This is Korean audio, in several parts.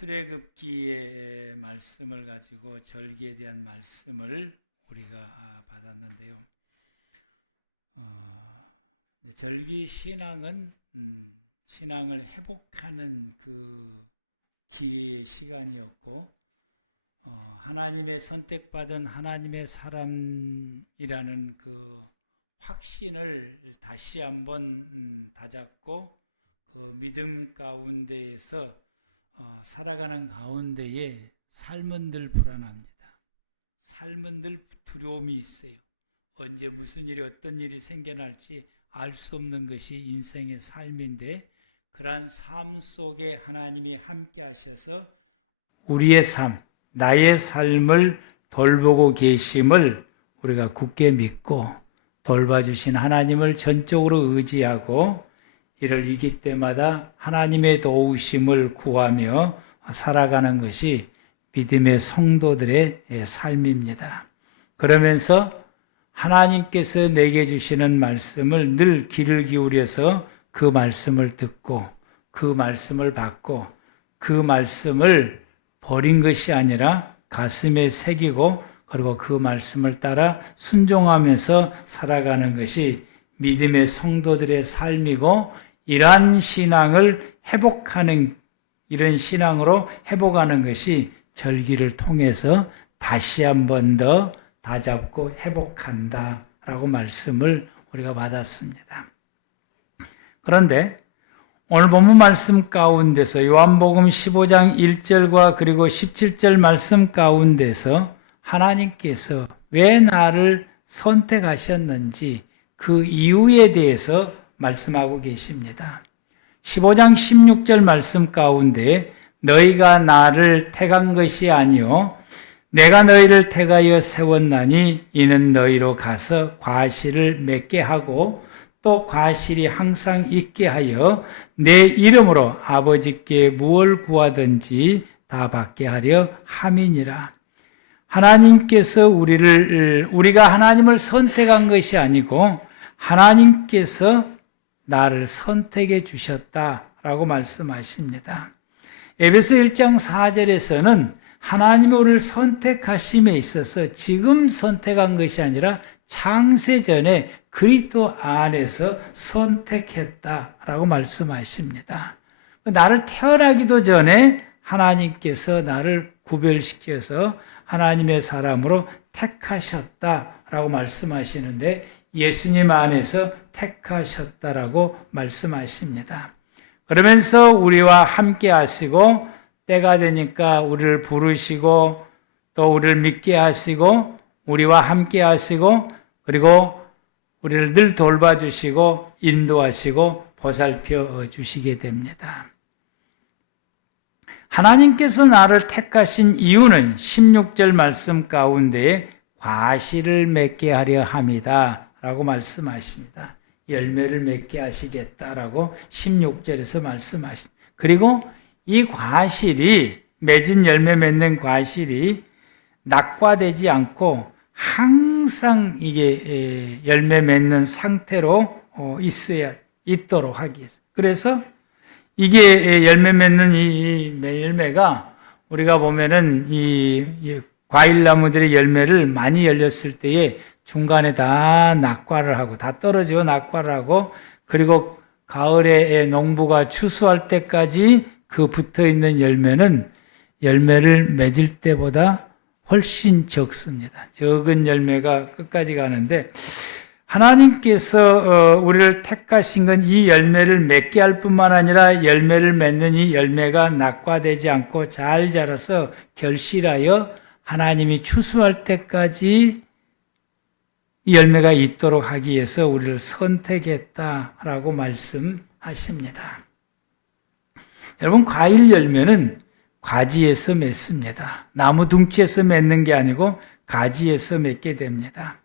출애굽기의 말씀을 가지고 절기에 대한 말씀을 우리가 받았는데요. 어, 절기 신앙은 음, 신앙을 회복하는 그 기회의 시간이었고 어, 하나님의 선택받은 하나님의 사람이라는 그 확신을 다시 한번 음, 다잡고 그 믿음 가운데에서 어, 살아가는 가운데에 삶은 늘 불안합니다. 삶은 늘 두려움이 있어요. 언제 무슨 일이 어떤 일이 생겨날지 알 수 없는 것이 인생의 삶인데 그러한 삶 속에 하나님이 함께 하셔서 우리의 삶, 나의 삶을 돌보고 계심을 우리가 굳게 믿고 돌봐주신 하나님을 전적으로 의지하고 이를 이길 때마다 하나님의 도우심을 구하며 살아가는 것이 믿음의 성도들의 삶입니다. 그러면서 하나님께서 내게 주시는 말씀을 늘 귀를 기울여서 그 말씀을 듣고 그 말씀을 받고 그 말씀을 버린 것이 아니라 가슴에 새기고 그리고 그 말씀을 따라 순종하면서 살아가는 것이 믿음의 성도들의 삶이고 이러한 신앙을 회복하는 이런 신앙으로 회복하는 것이 절기를 통해서 다시 한 번 더 다잡고 회복한다라고 말씀을 우리가 받았습니다. 그런데 오늘 본문 말씀 가운데서 요한복음 15장 1절과 그리고 17절 말씀 가운데서 하나님께서 왜 나를 선택하셨는지 그 이유에 대해서 말씀하고 계십니다. 15장 16절 말씀 가운데 너희가 나를 택한 것이 아니요 내가 너희를 택하여 세웠나니 이는 너희로 가서 과실을 맺게 하고 또 과실이 항상 있게 하여 내 이름으로 아버지께 무엇 구하든지 다 받게 하려 함이니라. 하나님께서 우리를 우리가 하나님을 선택한 것이 아니고 하나님께서 나를 선택해 주셨다라고 말씀하십니다. 에베소 1장 4절에서는 하나님이 우리를 선택하심에 있어서 지금 선택한 것이 아니라 창세 전에 그리스도 안에서 선택했다라고 말씀하십니다. 나를 태어나기도 전에 하나님께서 나를 구별시켜서 하나님의 사람으로 택하셨다라고 말씀하시는데 예수님 안에서 택하셨다라고 말씀하십니다. 그러면서 우리와 함께 하시고 때가 되니까 우리를 부르시고 또 우리를 믿게 하시고 우리와 함께 하시고 그리고 우리를 늘 돌봐주시고 인도하시고 보살펴 주시게 됩니다. 하나님께서 나를 택하신 이유는 16절 말씀 가운데 과실을 맺게 하려 함이다. 라고 말씀하십니다. 열매를 맺게 하시겠다라고 16절에서 말씀하십니다. 그리고 이 과실이, 맺은 열매 맺는 과실이 낙과되지 않고 항상 이게 열매 맺는 상태로 어, 있어야, 있도록 하기 위해서. 그래서 이게 열매 맺는 이 열매가 우리가 보면은 이 과일 나무들의 열매를 많이 열렸을 때에 중간에 다 낙과를 하고 다 떨어지고 낙과를 하고 그리고 가을에 농부가 추수할 때까지 그 붙어 있는 열매는 열매를 맺을 때보다 훨씬 적습니다. 적은 열매가 끝까지 가는데 하나님께서 어, 우리를 택하신 건 이 열매를 맺게 할 뿐만 아니라 열매를 맺는 이 열매가 낙과되지 않고 잘 자라서 결실하여 하나님이 추수할 때까지 이 열매가 있도록 하기 위해서 우리를 선택했다라고 말씀하십니다. 여러분, 과일 열매는 과지에서 맺습니다. 나무 둥치에서 맺는 게 아니고 가지에서 맺게 됩니다.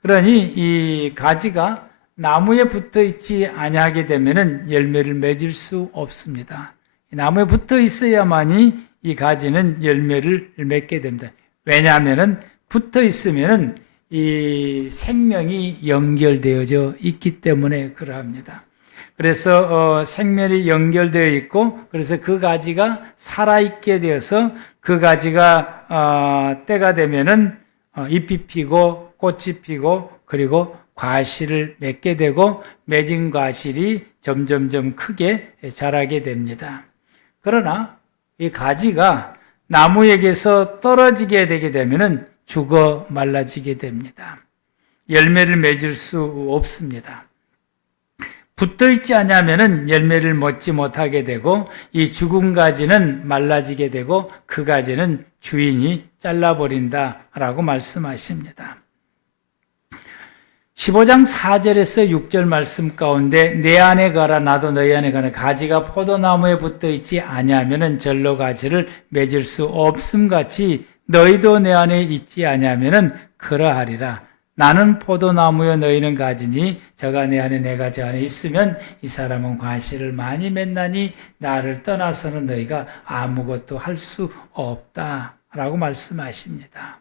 그러니 이 가지가 나무에 붙어 있지 아니하게 되면은 열매를 맺을 수 없습니다. 나무에 붙어 있어야만이 이 가지는 열매를 맺게 됩니다. 왜냐하면은 붙어 있으면은 이 생명이 연결되어져 있기 때문에 그러합니다. 그래서 어, 생멸이 연결되어 있고 그래서 그 가지가 살아 있게 되어서 그 가지가 어, 때가 되면은 어, 잎이 피고 꽃이 피고 그리고 과실을 맺게 되고 맺은 과실이 점점점 크게 자라게 됩니다. 그러나 이 가지가 나무에게서 떨어지게 되게 되면은 죽어 말라지게 됩니다. 열매를 맺을 수 없습니다. 붙어 있지 않으면은 열매를 맺지 못하게 되고 이 죽은 가지는 말라지게 되고 그 가지는 주인이 잘라버린다라고 말씀하십니다. 15장 4절에서 6절 말씀 가운데 내 안에 가라 나도 너희 안에 가라 가지가 포도나무에 붙어 있지 아니하면은 절로 가지를 맺을 수 없음 같이 너희도 내 안에 있지 아니하면은 그러하리라 나는 포도나무여 너희는 가지니 저가 내 안에 내가 저 안에 있으면 이 사람은 과실을 많이 맺나니 나를 떠나서는 너희가 아무것도 할 수 없다라고 말씀하십니다.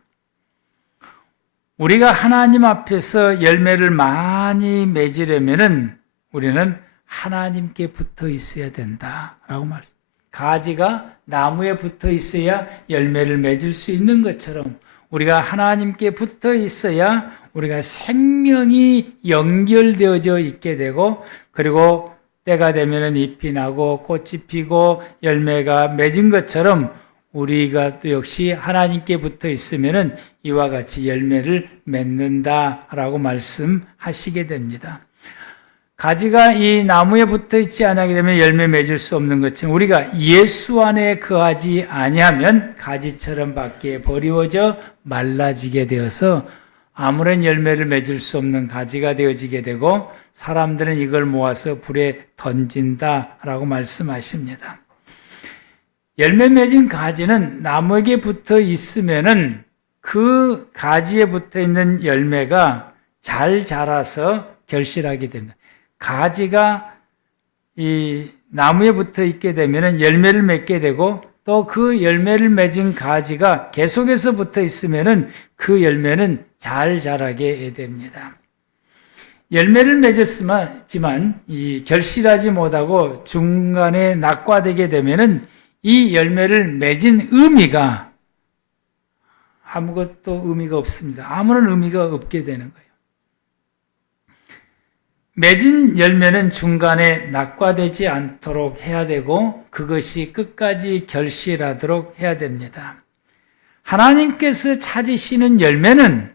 우리가 하나님 앞에서 열매를 많이 맺으려면은 우리는 하나님께 붙어 있어야 된다라고 말씀. 가지가 나무에 붙어 있어야 열매를 맺을 수 있는 것처럼 우리가 하나님께 붙어 있어야 우리가 생명이 연결되어져 있게 되고 그리고 때가 되면은 잎이 나고 꽃이 피고 열매가 맺은 것처럼 우리가 또 역시 하나님께 붙어 있으면은 이와 같이 열매를 맺는다라고 말씀하시게 됩니다. 가지가 이 나무에 붙어 있지 않게 되면 열매 맺을 수 없는 것처럼 우리가 예수 안에 거하지 아니하면 가지처럼 밖에 버리워져 말라지게 되어서 아무런 열매를 맺을 수 없는 가지가 되어지게 되고 사람들은 이걸 모아서 불에 던진다라고 말씀하십니다. 열매 맺은 가지는 나무에게 붙어 있으면은 그 가지에 붙어 있는 열매가 잘 자라서 결실하게 됩니다. 가지가 이 나무에 붙어 있게 되면은 열매를 맺게 되고 또 그 열매를 맺은 가지가 계속해서 붙어 있으면은 그 열매는 잘 자라게 됩니다. 열매를 맺었지만 이 결실하지 못하고 중간에 낙과되게 되면은 이 열매를 맺은 의미가 아무것도 의미가 없습니다. 아무런 의미가 없게 되는 거예요. 맺은 열매는 중간에 낙과되지 않도록 해야 되고 그것이 끝까지 결실하도록 해야 됩니다. 하나님께서 찾으시는 열매는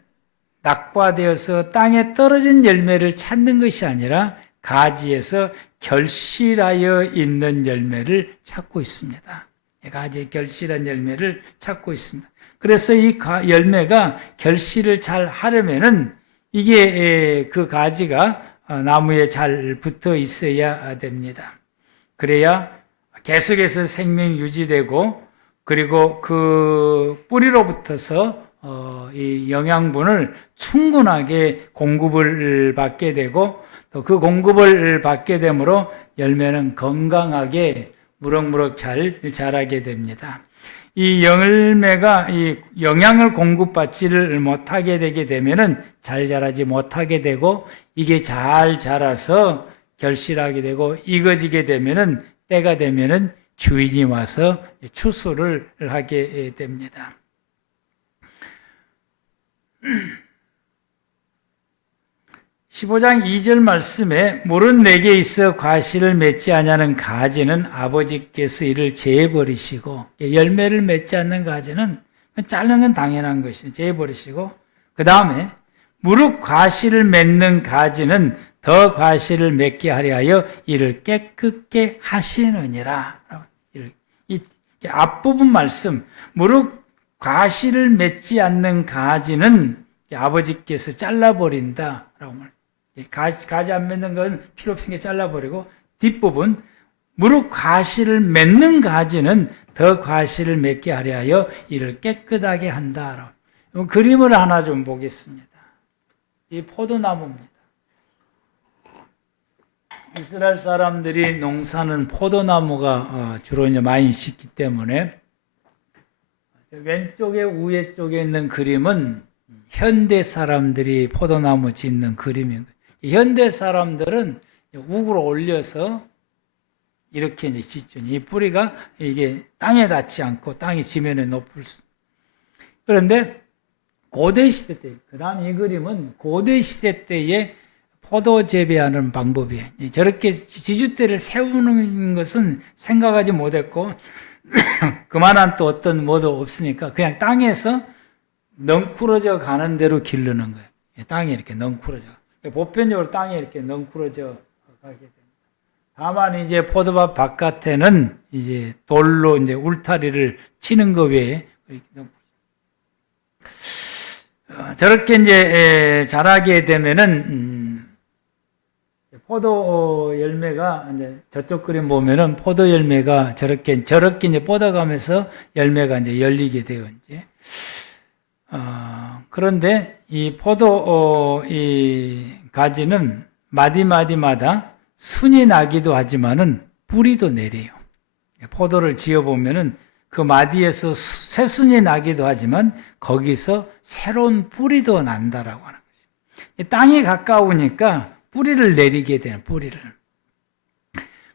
낙과되어서 땅에 떨어진 열매를 찾는 것이 아니라 가지에서 결실하여 있는 열매를 찾고 있습니다. 가지에 결실한 열매를 찾고 있습니다. 그래서 이 열매가 결실을 잘 하려면은 이게 그 가지가 어, 나무에 잘 붙어 있어야 됩니다. 그래야 계속해서 생명이 유지되고 그리고 그 뿌리로 부터서 어, 이 영양분을 충분하게 공급을 받게 되고 또 그 공급을 받게 되므로 열매는 건강하게 무럭무럭 잘 자라게 됩니다. 이 열매가 이 영양을 공급받지를 못하게 되게 되면은 잘 자라지 못하게 되고 이게 잘 자라서 결실하게 되고 익어지게 되면은 때가 되면은 주인이 와서 추수를 하게 됩니다. 15장 2절 말씀에 물은 내게 있어 과실을 맺지 아니하는 가지는 아버지께서 이를 재버리시고 열매를 맺지 않는 가지는 자르는 건 당연한 것이죠. 재버리시고 그 다음에 무릇 과실을 맺는 가지는 더 과실을 맺게 하려 하여 이를 깨끗게 하시느니라. 이 앞부분 말씀 무릇 과실을 맺지 않는 가지는 아버지께서 잘라버린다라고 말. 가지, 가지 안 맺는 건 필요 없으니까 잘라버리고 뒷부분 무릇 과실을 맺는 가지는 더 과실을 맺게 하려 하여 이를 깨끗하게 한다. 그림을 하나 좀 보겠습니다. 이 포도나무입니다. 이스라엘 사람들이 농사는 포도나무가 어, 주로 많이 짓기 때문에 왼쪽에 우에 쪽에 있는 그림은 현대 사람들이 포도나무 짓는 그림인 거예요. 현대 사람들은 우그로 올려서 이렇게 이제 짓죠. 이 뿌리가 이게 땅에 닿지 않고 땅이 지면에 높을 수. 그런데 고대 시대 때, 그 다음 이 그림은 고대 시대 때의 포도 재배하는 방법이에요. 저렇게 지주대를 세우는 것은 생각하지 못했고, 그만한 또 어떤 뭐도 없으니까 그냥 땅에서 넝쿨어져 가는 대로 기르는 거예요. 땅에 이렇게 넝쿨어져. 보편적으로 땅에 이렇게 넝쿨어져 가게 됩니다. 다만 이제 포도밭 바깥에는 이제 돌로 이제 울타리를 치는 것 외에 어, 저렇게 이제 에, 자라게 되면은 음, 포도 열매가 이제 저쪽 그림 보면은 포도 열매가 저렇게 저렇게 이제 뻗어가면서 열매가 이제 열리게 돼요 이제. 어, 그런데 이 포도 어, 이 가지는 마디마디마다 순이 나기도 하지만은 뿌리도 내려요. 포도를 지어 보면은 그 마디에서 수- 새순이 나기도 하지만 거기서 새로운 뿌리도 난다라고 하는 거죠. 이 땅에 가까우니까 뿌리를 내리게 되는 뿌리를.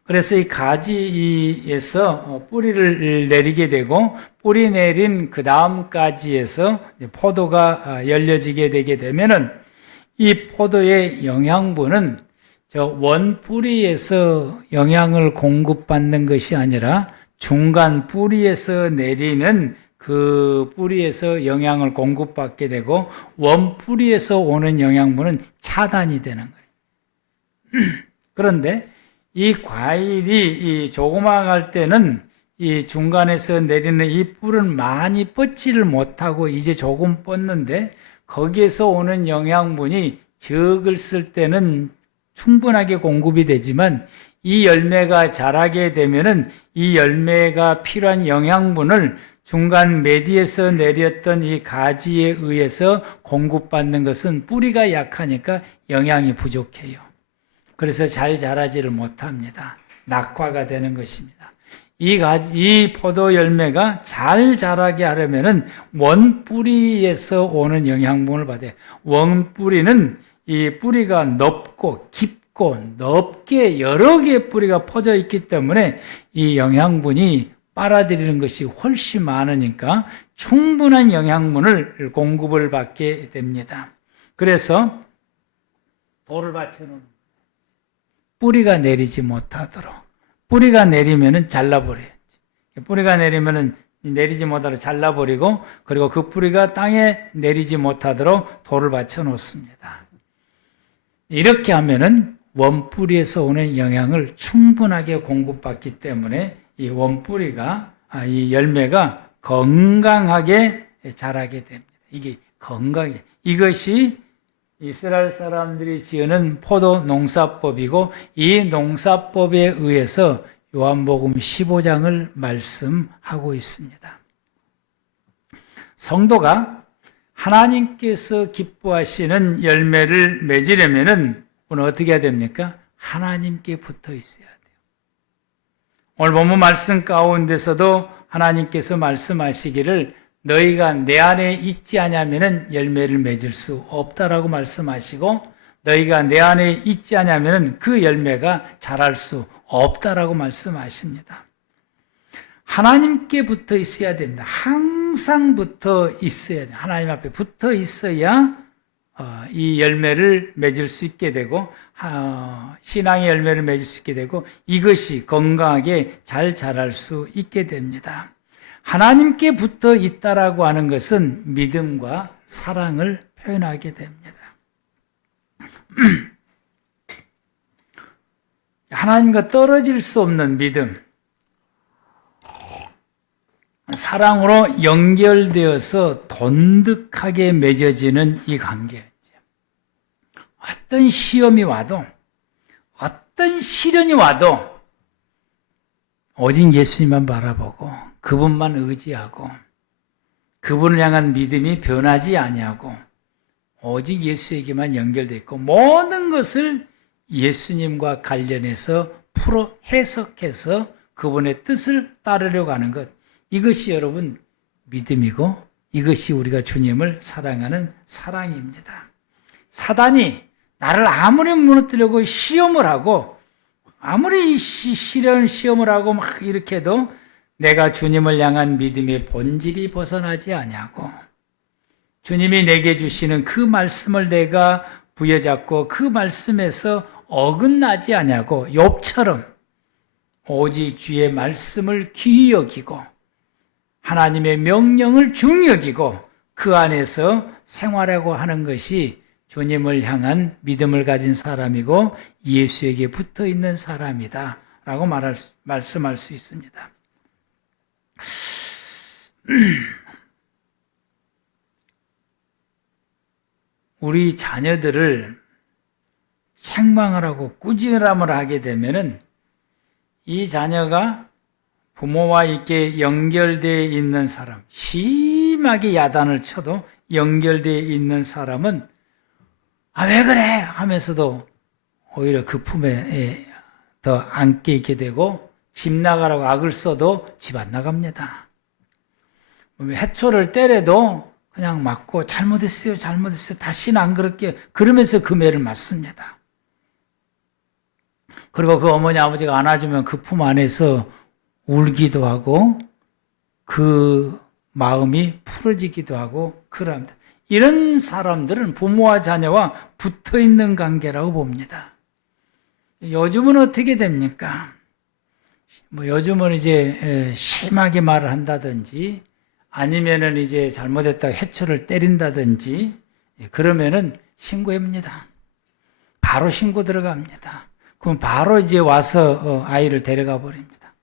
그래서 이 가지에서 어, 뿌리를 내리게 되고 뿌리 내린 그 다음 가지에서 이제 포도가 아, 열려지게 되게 되면은 이 포도의 영양분은 저 원뿌리에서 영양을 공급받는 것이 아니라 중간 뿌리에서 내리는 그 뿌리에서 영양을 공급받게 되고 원 뿌리에서 오는 영양분은 차단이 되는 거예요. 그런데 이 과일이 이 조그마할 때는 이 중간에서 내리는 이 뿔은 많이 뻗지를 못하고 이제 조금 뻗는데 거기에서 오는 영양분이 적을 쓸 때는 충분하게 공급이 되지만 이 열매가 자라게 되면은 이 열매가 필요한 영양분을 중간 메디에서 내렸던 이 가지에 의해서 공급받는 것은 뿌리가 약하니까 영양이 부족해요. 그래서 잘 자라지를 못합니다. 낙화가 되는 것입니다. 이 가지, 이 포도 열매가 잘 자라게 하려면은 원뿌리에서 오는 영양분을 받아요. 원뿌리는 이 뿌리가 넓고 깊고 넓게 여러 개의 뿌리가 퍼져 있기 때문에 이 영양분이 빨아들이는 것이 훨씬 많으니까 충분한 영양분을 공급을 받게 됩니다. 그래서 돌을 받쳐놓은 뿌리가 내리지 못하도록 뿌리가 내리면은 잘라버려야지. 뿌리가 내리면은 내리지 못하도록 잘라버리고 그리고 그 뿌리가 땅에 내리지 못하도록 돌을 받쳐 놓습니다. 이렇게 하면은 원뿌리에서 오는 영양을 충분하게 공급받기 때문에 이 원뿌리가 아, 이 열매가 건강하게 자라게 됩니다. 이게 건강이 이것이 이스라엘 사람들이 지으는 포도 농사법이고 이 농사법에 의해서 요한복음 15장을 말씀하고 있습니다. 성도가 하나님께서 기뻐하시는 열매를 맺으려면은 오늘 어떻게 해야 됩니까? 하나님께 붙어 있어야 돼요. 오늘 본문 말씀 가운데서도 하나님께서 말씀하시기를 너희가 내 안에 있지 않으면은 열매를 맺을 수 없다라고 말씀하시고 너희가 내 안에 있지 않으면은 그 열매가 자랄 수 없다라고 말씀하십니다. 하나님께 붙어 있어야 됩니다. 항상 붙어 있어야 돼요. 하나님 앞에 붙어 있어야 어, 이 열매를 맺을 수 있게 되고 어, 신앙의 열매를 맺을 수 있게 되고 이것이 건강하게 잘 자랄 수 있게 됩니다. 하나님께 붙어 있다라고 하는 것은 믿음과 사랑을 표현하게 됩니다. 하나님과 떨어질 수 없는 믿음, 사랑으로 연결되어서 돈득하게 맺어지는 이 관계였죠. 어떤 시험이 와도, 어떤 시련이 와도, 오직 예수님만 바라보고, 그분만 의지하고, 그분을 향한 믿음이 변하지 아니하고, 오직 예수에게만 연결되어 있고, 모든 것을 예수님과 관련해서 풀어 해석해서 그분의 뜻을 따르려고 하는 것. 이것이 여러분 믿음이고 이것이 우리가 주님을 사랑하는 사랑입니다. 사단이 나를 아무리 무너뜨리고 시험을 하고 아무리 시, 시련 시험을 하고 막 이렇게 해도 내가 주님을 향한 믿음의 본질이 벗어나지 아니하고 주님이 내게 주시는 그 말씀을 내가 부여잡고 그 말씀에서 어긋나지 아니하고 욥처럼 오직 주의 말씀을 귀히 여기고 하나님의 명령을 중히 여기고 그 안에서 생활하고 하는 것이 주님을 향한 믿음을 가진 사람이고 예수에게 붙어 있는 사람이다. 라고 말할, 수- 말씀할 수 있습니다. 우리 자녀들을 책망을 하고 꾸지람을 하게 되면은 이 자녀가 부모와 이렇게 연결되어 있는 사람, 심하게 야단을 쳐도 연결되어 있는 사람은 아, 왜 그래? 하면서도 오히려 그 품에 예, 더 안게 있게 되고 집 나가라고 악을 써도 집 안 나갑니다. 해초를 때려도 그냥 맞고 잘못했어요, 잘못했어요. 다시는 안 그럴게요. 그러면서 그 매를 맞습니다. 그리고 그 어머니 아버지가 안아주면 그 품 안에서 울기도 하고 그 마음이 풀어지기도 하고 그럽니다. 이런 사람들은 부모와 자녀와 붙어 있는 관계라고 봅니다. 요즘은 어떻게 됩니까? 뭐 요즘은 이제 에, 심하게 말을 한다든지 아니면은 이제 잘못했다고 해초를 때린다든지 예, 그러면은 신고합니다. 바로 신고 들어갑니다. 그럼 바로 이제 와서 어, 아이를 데려가 버립니다.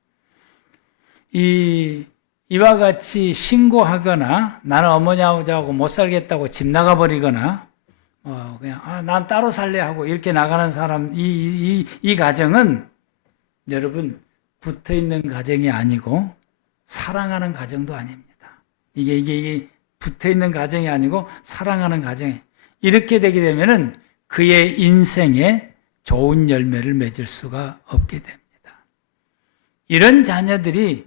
이 이와 같이 신고하거나 나는 어머니 아버지하고 못 살겠다고 집 나가 버리거나 어 그냥 아, 난 따로 살래 하고 이렇게 나가는 사람 이이이 가정은 여러분 붙어 있는 가정이 아니고 사랑하는 가정도 아닙니다. 이게 이게 이게 붙어 있는 가정이 아니고 사랑하는 가정이 이렇게 되게 되면은 그의 인생에 좋은 열매를 맺을 수가 없게 됩니다. 이런 자녀들이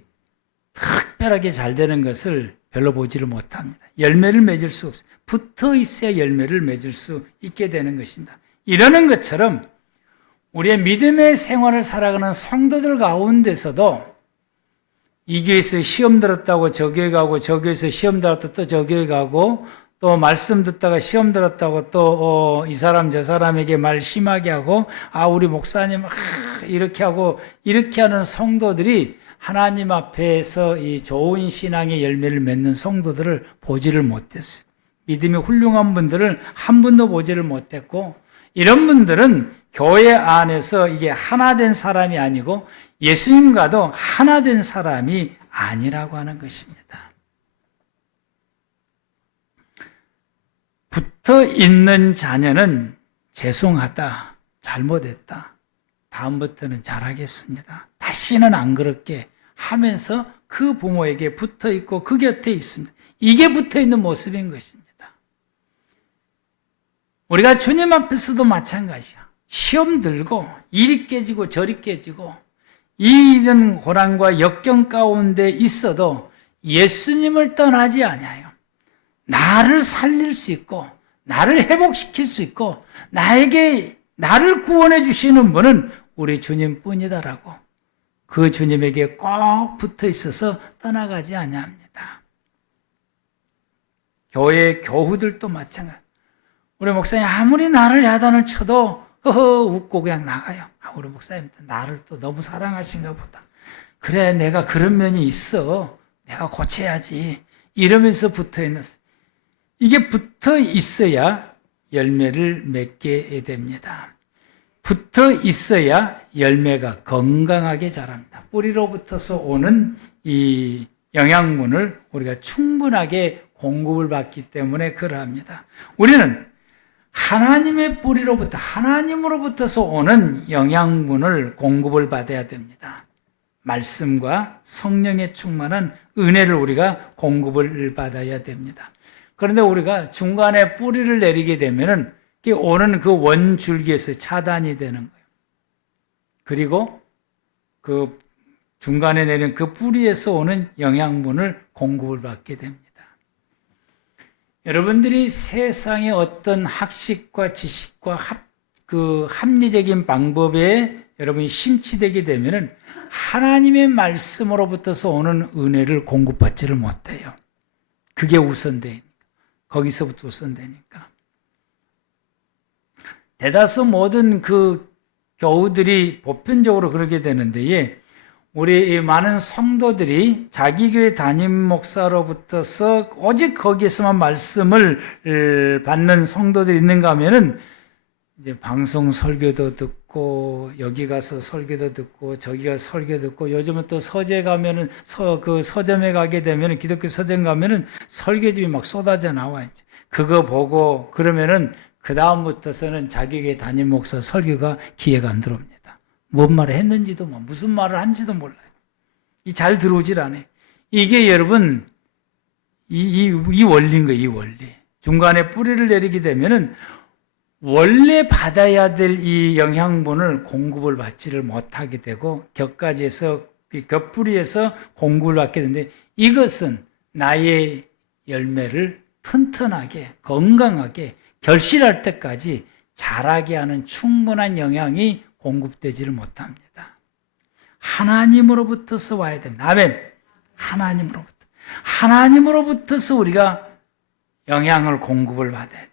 특별하게 잘 되는 것을 별로 보지를 못합니다. 열매를 맺을 수 없어요. 붙어 있어야 열매를 맺을 수 있게 되는 것입니다. 이러는 것처럼 우리의 믿음의 생활을 살아가는 성도들 가운데서도 이 교회에서 시험 들었다고 저 교회 가고 저 교회에서 시험 들었다 또 저 교회 가고 또 말씀 듣다가 시험 들었다고 또이 사람 저 사람에게 말 심하게 하고 아 우리 목사님 아, 이렇게 하고 이렇게 하는 성도들이 하나님 앞에서 이 좋은 신앙의 열매를 맺는 성도들을 보지를 못했어요. 믿음이 훌륭한 분들을 한 분도 보지를 못했고 이런 분들은 교회 안에서 이게 하나 된 사람이 아니고 예수님과도 하나 된 사람이 아니라고 하는 것입니다. 붙어 있는 자녀는 죄송하다, 잘못했다. 다음부터는 잘하겠습니다. 다시는 안 그렇게 하면서 그 부모에게 붙어 있고 그 곁에 있습니다. 이게 붙어 있는 모습인 것입니다. 우리가 주님 앞에서도 마찬가지야. 시험 들고 이리 깨지고 저리 깨지고 이런 고난과 역경 가운데 있어도 예수님을 떠나지 아니하여 나를 살릴 수 있고 나를 회복시킬 수 있고 나에게 나를 구원해 주시는 분은 우리 주님뿐이다라고 그 주님에게 꼭 붙어 있어서 떠나가지 아니합니다. 교회 교우들도 마찬가지. 우리 목사님 아무리 나를 야단을 쳐도 허허 웃고 그냥 나가요. 아, 우리 목사님 나를 또 너무 사랑하신가 보다. 그래 내가 그런 면이 있어. 내가 고쳐야지. 이러면서 붙어 있는 이게 붙어 있어야 열매를 맺게 됩니다. 붙어 있어야 열매가 건강하게 자랍니다. 뿌리로부터서 오는 이 영양분을 우리가 충분하게 공급을 받기 때문에 그러합니다. 우리는 하나님의 뿌리로부터 하나님으로부터서 오는 영양분을 공급을 받아야 됩니다. 말씀과 성령의 충만한 은혜를 우리가 공급을 받아야 됩니다. 그런데 우리가 중간에 뿌리를 내리게 되면은 오는 그 원줄기에서 차단이 되는 거예요. 그리고 그 중간에 내린 그 뿌리에서 오는 영양분을 공급을 받게 됩니다. 여러분들이 세상의 어떤 학식과 지식과 합, 그 합리적인 방법에 여러분이 심취되게 되면은 하나님의 말씀으로부터서 오는 은혜를 공급받지를 못해요. 그게 우선되니까. 거기서부터 우선되니까. 대다수 모든 그 교우들이 보편적으로 그러게 되는데, 우리 이 많은 성도들이 자기 교회 담임 목사로부터서 오직 거기에서만 말씀을 을, 받는 성도들이 있는가 하면은 이제 방송 설교도 듣고 여기 가서 설교도 듣고 저기 가서 설교 듣고 요즘은 또 서재 가면은 서 그 서점에 가게 되면은 기독교 서점 가면은 설교집이 막 쏟아져 나와 이제 그거 보고 그러면은 그 다음부터서는 자기에게 담임 목사 설교가 기회가 안 들어옵니다. 뭔 말을 했는지도 뭐 무슨 말을 한지도 몰라요. 이 잘 들어오질 않아요. 이게 여러분 이, 이, 이 원리인 거예요. 이 원리. 중간에 뿌리를 내리게 되면은 원래 받아야 될 이 영양분을 공급을 받지를 못하게 되고 격가지에서 이 겹뿌리에서 공급을 받게 되는데 이것은 나의 열매를 튼튼하게 건강하게 결실할 때까지 자라게 하는 충분한 영향이 공급되지를 못합니다. 하나님으로부터서 와야 됩니다. 아멘. 하나님으로부터. 하나님으로부터서 우리가 영향을 공급을 받아야 돼요.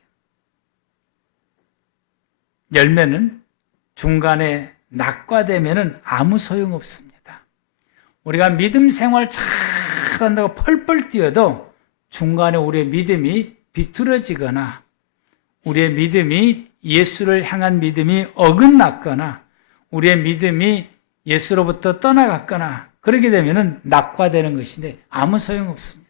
열매는 중간에 낙과되면은 아무 소용 없습니다. 우리가 믿음 생활 잘한다고 펄펄 뛰어도 중간에 우리의 믿음이 비틀어지거나 우리의 믿음이 예수를 향한 믿음이 어긋났거나 우리의 믿음이 예수로부터 떠나갔거나 그렇게 되면은 낙과되는 것인데 아무 소용 없습니다.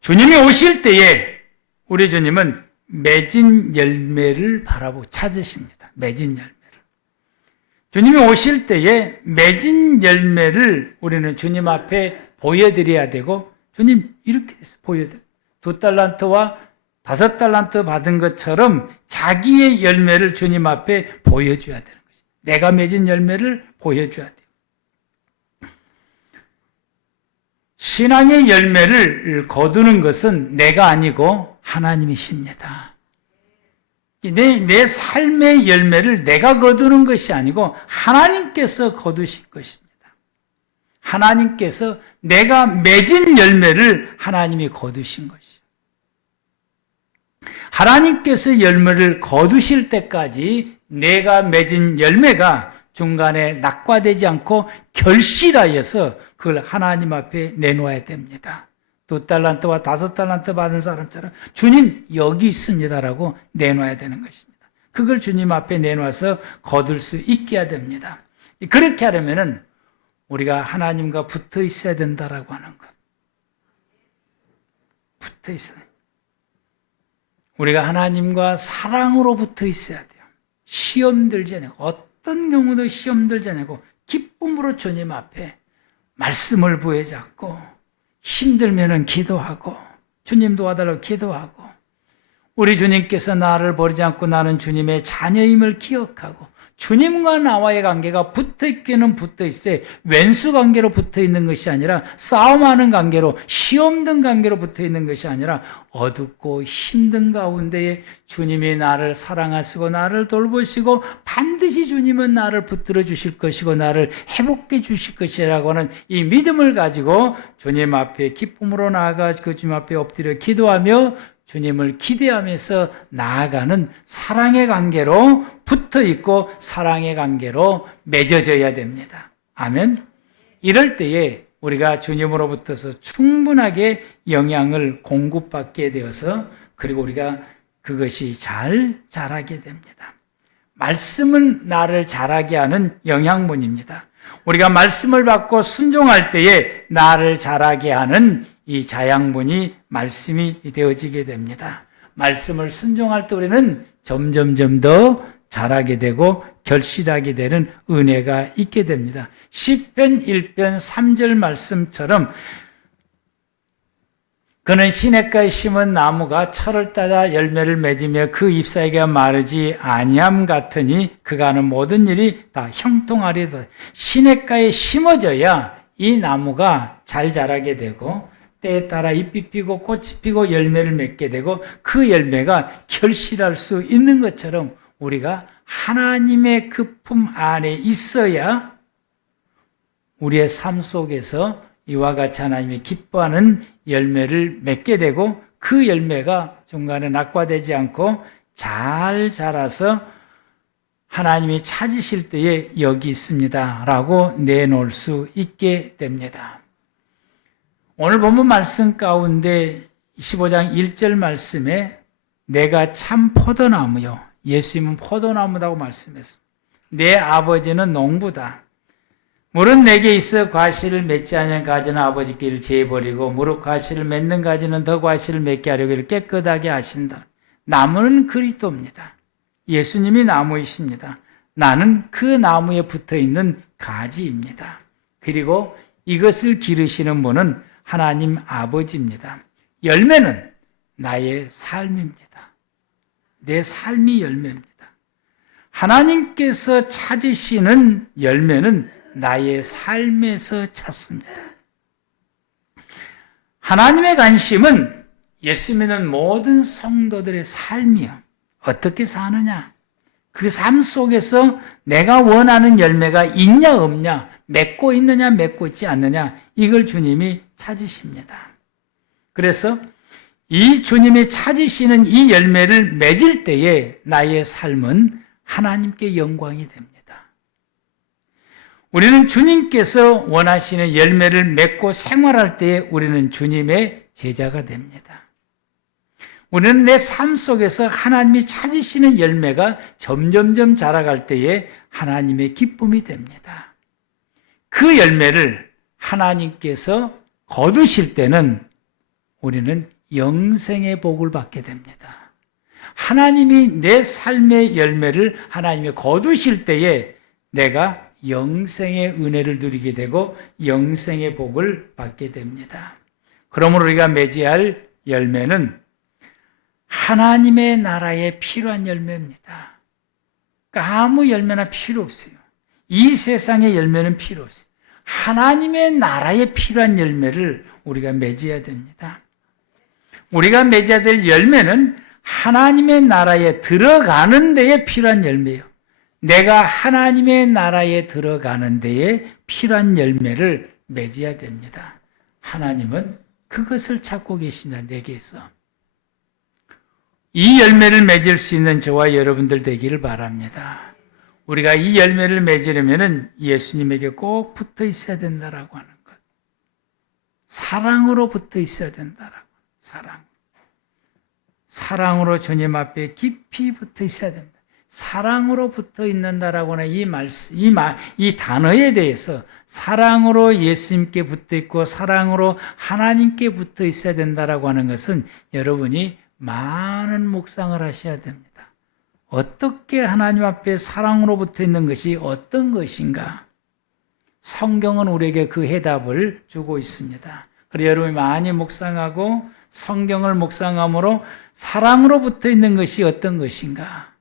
주님이 오실 때에 우리 주님은 맺은 열매를 바라보고 찾으십니다. 맺은 열매를. 주님이 오실 때에 맺은 열매를 우리는 주님 앞에 보여드려야 되고 주님 이렇게 보여드려. 두 달란트와 다섯 달란트 받은 것처럼 자기의 열매를 주님 앞에 보여줘야 되는 것입니다. 내가 맺은 열매를 보여줘야 돼요. 신앙의 열매를 거두는 것은 내가 아니고 하나님이십니다. 내, 내 삶의 열매를 내가 거두는 것이 아니고 하나님께서 거두실 것입니다. 하나님께서 내가 맺은 열매를 하나님이 거두신 것이요. 하나님께서 열매를 거두실 때까지 내가 맺은 열매가 중간에 낙과되지 않고 결실하여서 그걸 하나님 앞에 내놓아야 됩니다. 두 달란트와 다섯 달란트 받은 사람처럼 주님 여기 있습니다라고 내놔야 되는 것입니다. 그걸 주님 앞에 내놔서 거둘 수 있게 해야 됩니다. 그렇게 하려면은 우리가 하나님과 붙어 있어야 된다라고 하는 것. 붙어 있어요. 우리가 하나님과 사랑으로 붙어 있어야 돼요. 시험 들지 않고 어떤 경우도 시험 들지 않고 기쁨으로 주님 앞에 말씀을 부여잡고 힘들면은 기도하고 주님 도와달라고 기도하고 우리 주님께서 나를 버리지 않고 나는 주님의 자녀임을 기억하고 주님과 나와의 관계가 붙어 있기는 붙어 있어요. 왼수 관계로 붙어 있는 것이 아니라 싸움하는 관계로 시험 든 관계로 붙어 있는 것이 아니라 어둡고 힘든 가운데에 주님이 나를 사랑하시고 나를 돌보시고 반드시 주님은 나를 붙들어 주실 것이고 나를 회복해 주실 것이라고 하는 이 믿음을 가지고 주님 앞에 기쁨으로 나아가 그 주님 앞에 엎드려 기도하며 주님을 기대하면서 나아가는 사랑의 관계로 붙어 있고 사랑의 관계로 맺어져야 됩니다. 아멘. 이럴 때에 우리가 주님으로부터서 충분하게 영향을 공급받게 되어서 그리고 우리가 그것이 잘 자라게 됩니다. 말씀은 나를 자라게 하는 영양분입니다. 우리가 말씀을 받고 순종할 때에 나를 자라게 하는 이 자양분이 말씀이 되어지게 됩니다. 말씀을 순종할 때 우리는 점점점 더 자라게 되고 결실하게 되는 은혜가 있게 됩니다. 10편 1편 3절 말씀처럼 그는 시냇가에 심은 나무가 철을 따라 열매를 맺으며 그 잎사귀가 마르지 아니함 같으니 그가 하는 모든 일이 다 형통하리다. 시냇가에 심어져야 이 나무가 잘 자라게 되고 때에 따라 잎이 피고 꽃이 피고 열매를 맺게 되고 그 열매가 결실할 수 있는 것처럼 우리가 하나님의 그 품 안에 있어야 우리의 삶 속에서 이와 같이 하나님이 기뻐하는 열매를 맺게 되고 그 열매가 중간에 낙과되지 않고 잘 자라서 하나님이 찾으실 때에 여기 있습니다. 라고 내놓을 수 있게 됩니다. 오늘 본문 말씀 가운데 15장 1절 말씀에 내가 참 포도나무요. 예수님은 포도나무다고 말씀했습니다. 내 아버지는 농부다. 물은 내게 있어 과실을 맺지 않은 가지는 아버지께 를 재버리고 무릇 과실을 맺는 가지는 더 과실을 맺게 하려고 깨끗하게 하신다. 나무는 그리스도입니다. 예수님이 나무이십니다. 나는 그 나무에 붙어 있는 가지입니다. 그리고 이것을 기르시는 분은 하나님 아버지입니다. 열매는 나의 삶입니다. 내 삶이 열매입니다. 하나님께서 찾으시는 열매는 나의 삶에서 찾습니다. 하나님의 관심은 예수 믿는 모든 성도들의 삶이요. 어떻게 사느냐? 그 삶 속에서 내가 원하는 열매가 있냐 없냐, 맺고 있느냐 맺고 있지 않느냐, 이걸 주님이 찾으십니다. 그래서 이 주님이 찾으시는 이 열매를 맺을 때에 나의 삶은 하나님께 영광이 됩니다. 우리는 주님께서 원하시는 열매를 맺고 생활할 때에 우리는 주님의 제자가 됩니다. 우리는 내 삶 속에서 하나님이 찾으시는 열매가 점점점 자라갈 때에 하나님의 기쁨이 됩니다. 그 열매를 하나님께서 거두실 때는 우리는 영생의 복을 받게 됩니다. 하나님이 내 삶의 열매를 하나님이 거두실 때에 내가 영생의 은혜를 누리게 되고 영생의 복을 받게 됩니다. 그러므로 우리가 맺어야 할 열매는 하나님의 나라에 필요한 열매입니다. 그러니까 아무 열매나 필요 없어요. 이 세상의 열매는 필요 없어요. 하나님의 나라에 필요한 열매를 우리가 맺어야 됩니다. 우리가 맺어야 될 열매는 하나님의 나라에 들어가는 데에 필요한 열매예요. 내가 하나님의 나라에 들어가는 데에 필요한 열매를 맺어야 됩니다. 하나님은 그것을 찾고 계십니다. 내게서. 이 열매를 맺을 수 있는 저와 여러분들 되기를 바랍니다. 우리가 이 열매를 맺으려면 예수님에게 꼭 붙어 있어야 된다라고 하는 것. 사랑으로 붙어 있어야 된다라고. 사랑. 사랑으로 주님 앞에 깊이 붙어 있어야 됩니다. 사랑으로 붙어 있는다라고 하는 이 말씀, 이 말, 이 단어에 대해서 사랑으로 예수님께 붙어 있고 사랑으로 하나님께 붙어 있어야 된다라고 하는 것은 여러분이 많은 묵상을 하셔야 됩니다. 어떻게 하나님 앞에 사랑으로 붙어 있는 것이 어떤 것인가? 성경은 우리에게 그 해답을 주고 있습니다. 그래서 여러분이 많이 묵상하고 성경을 묵상함으로 사랑으로 붙어 있는 것이 어떤 것인가?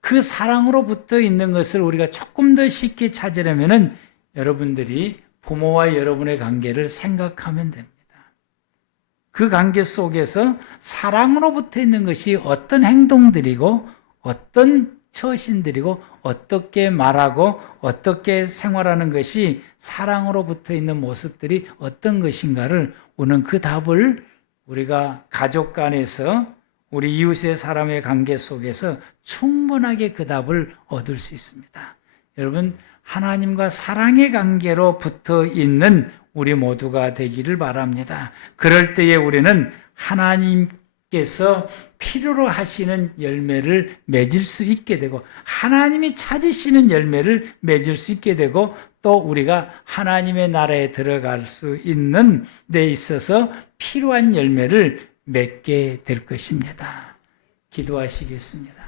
그 사랑으로 붙어 있는 것을 우리가 조금 더 쉽게 찾으려면은 여러분들이 부모와 여러분의 관계를 생각하면 됩니다. 그 관계 속에서 사랑으로 붙어 있는 것이 어떤 행동들이고 어떤 처신들이고 어떻게 말하고 어떻게 생활하는 것이 사랑으로 붙어 있는 모습들이 어떤 것인가를 우리는 그 답을 우리가 가족 간에서 우리 이웃의 사람의 관계 속에서 충분하게 그 답을 얻을 수 있습니다. 여러분, 하나님과 사랑의 관계로 붙어 있는 우리 모두가 되기를 바랍니다. 그럴 때에 우리는 하나님께서 필요로 하시는 열매를 맺을 수 있게 되고, 하나님이 찾으시는 열매를 맺을 수 있게 되고, 또 우리가 하나님의 나라에 들어갈 수 있는 데 있어서 필요한 열매를 맺게 될 것입니다. 기도하시겠습니다.